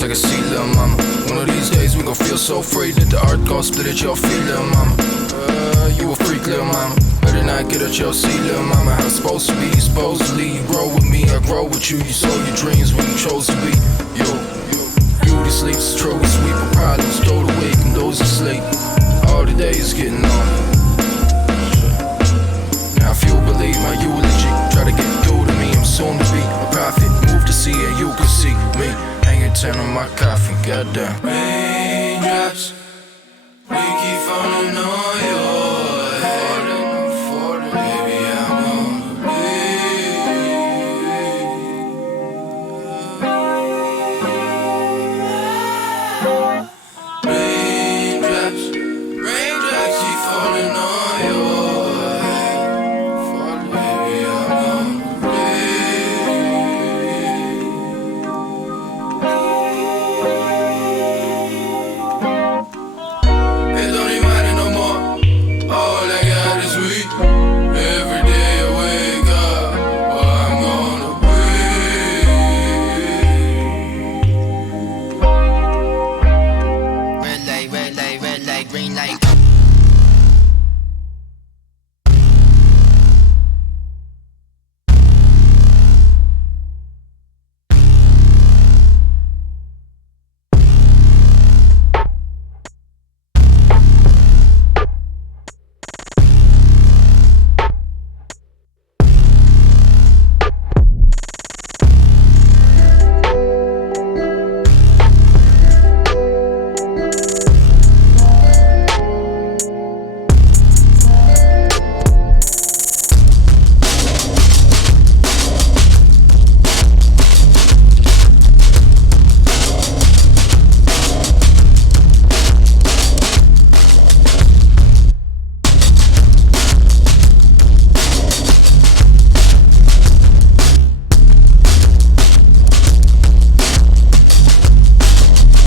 hearts, I can see, little mama. One of these days we gon' feel so free that the earth gon' split at your feet, little mama. You a freak, little mama. Better not get at your seat, little mama. How it's supposed to be, supposedly. You grow with me, I grow with you. You sow your dreams when you chose to be. Yo, beauty sleeps, true, sweep of problems. Throw the wake and those asleep. All the days getting on. Now if you believe my eulogy, try to get through to me. I'm soon to be a prophet. Move to see and you can see me hanging 10 on my coffin. Goddamn. Raindrops